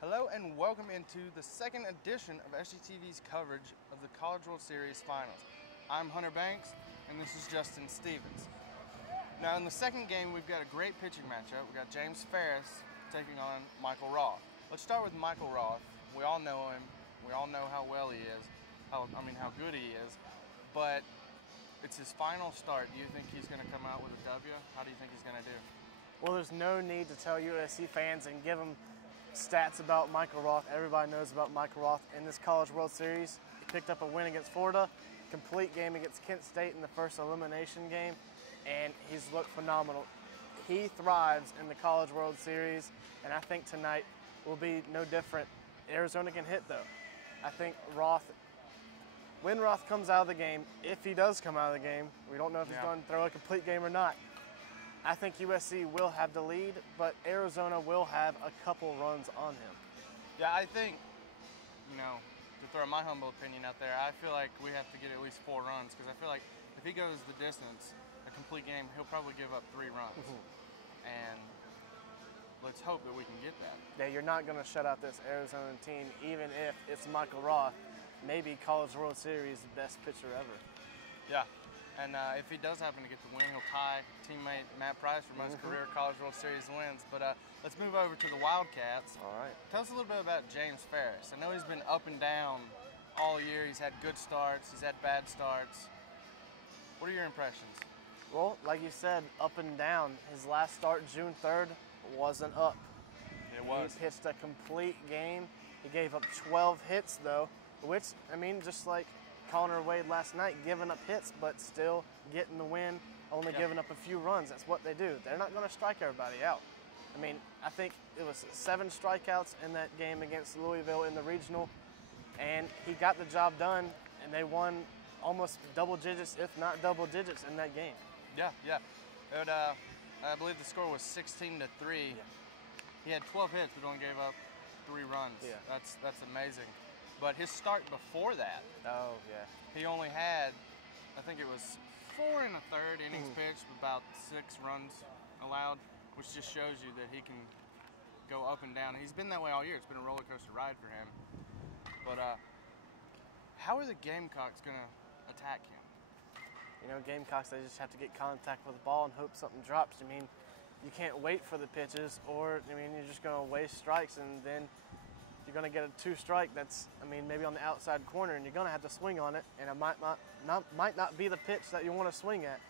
Hello and welcome into the second edition of SGTV's coverage of the College World Series Finals. I'm Hunter Banks and this is Justin Stevens. Now in the second game we've got a great pitching matchup. We've got James Ferris taking on Michael Roth. Let's start with Michael Roth. We all know him. We all know how well he is. How good he is. But it's his final start. Do you think he's going to come out with a W? How do you think he's going to do? Well, there's no need to tell USC fans and give them stats about Michael Roth. Everybody knows about Michael Roth in this College World Series. He picked up a win against Florida, complete game against Kent State in the first elimination game, and he's looked phenomenal. He thrives in the College World Series, and I think tonight will be no different. Arizona can hit, though. I think when Roth comes out of the game, if he does come out of the game, we don't know if he's going to throw a complete game or not. I think USC will have the lead, but Arizona will have a couple runs on him. Yeah, I think, to throw my humble opinion out there, I feel like we have to get at least 4 runs because I feel like if he goes the distance, a complete game, he'll probably give up 3 runs. And let's hope that we can get that. Yeah, you're not going to shut out this Arizona team, even if it's Michael Roth, maybe College World Series, the best pitcher ever. Yeah. And if he does happen to get the win, he'll tie teammate Matt Price for most career College World Series wins. But let's move over to the Wildcats. All right. Tell us a little bit about James Ferris. I know he's been up and down all year. He's had good starts. He's had bad starts. What are your impressions? Well, like you said, up and down. His last start, June 3rd, wasn't up. It was. He pitched a complete game. He gave up 12 hits, though, which, just like Connor Wade last night, giving up hits, but still getting the win, only giving up a few runs. That's what they do. They're not going to strike everybody out. I think it was 7 strikeouts in that game against Louisville in the regional, and he got the job done, and they won almost double digits, if not double digits, in that game. Yeah. I believe the score was 16-3. Yeah. He had 12 hits, but only gave up 3 runs. Yeah. That's amazing. But his start before that, he only had, I think it was 4 1/3 innings pitched with about 6 runs allowed, which just shows you that he can go up and down. He's been that way all year. It's been a roller coaster ride for him. But how are the Gamecocks going to attack him? Gamecocks, they just have to get contact with the ball and hope something drops. You can't wait for the pitches, or you're just going to waste strikes, and then you're going to get a 2-strike that's, maybe on the outside corner, and you're going to have to swing on it, and it might not be the pitch that you want to swing at.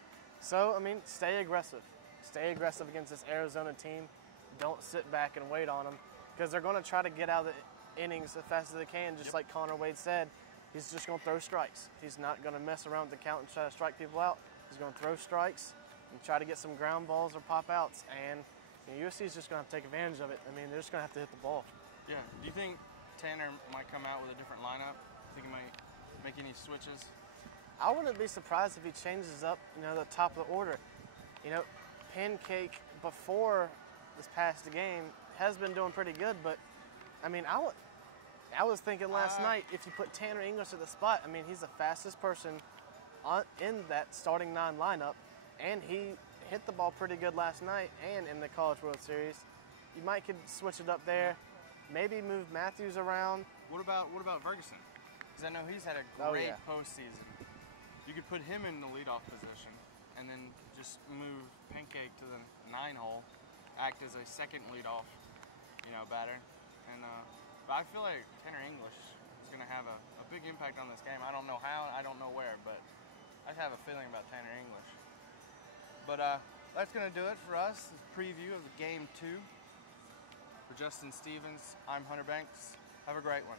So, stay aggressive. Stay aggressive against this Arizona team. Don't sit back and wait on them, because they're going to try to get out of the innings as fast as they can, just like Connor Wade said. He's just going to throw strikes. He's not going to mess around with the count and try to strike people out. He's going to throw strikes and try to get some ground balls or pop outs, and USC is just going to have to take advantage of it. They're just going to have to hit the ball. Yeah. Do you think Tanner might come out with a different lineup? Do you think he might make any switches? I wouldn't be surprised if he changes up, the top of the order. Pancake before this past game has been doing pretty good, but I was thinking last night if you put Tanner English at the spot, he's the fastest person in that starting 9 lineup, and he hit the ball pretty good last night and in the College World Series. You might could switch it up there. Maybe move Matthews around. What about Ferguson? Because I know he's had a great postseason. You could put him in the leadoff position and then just move Pancake to the 9 hole, act as a second leadoff, batter. And but I feel like Tanner English is going to have a big impact on this game. I don't know how, I don't know where, but I have a feeling about Tanner English. But that's going to do it for us. This preview of the Game 2. For Justin Stevens, I'm Hunter Banks. Have a great one.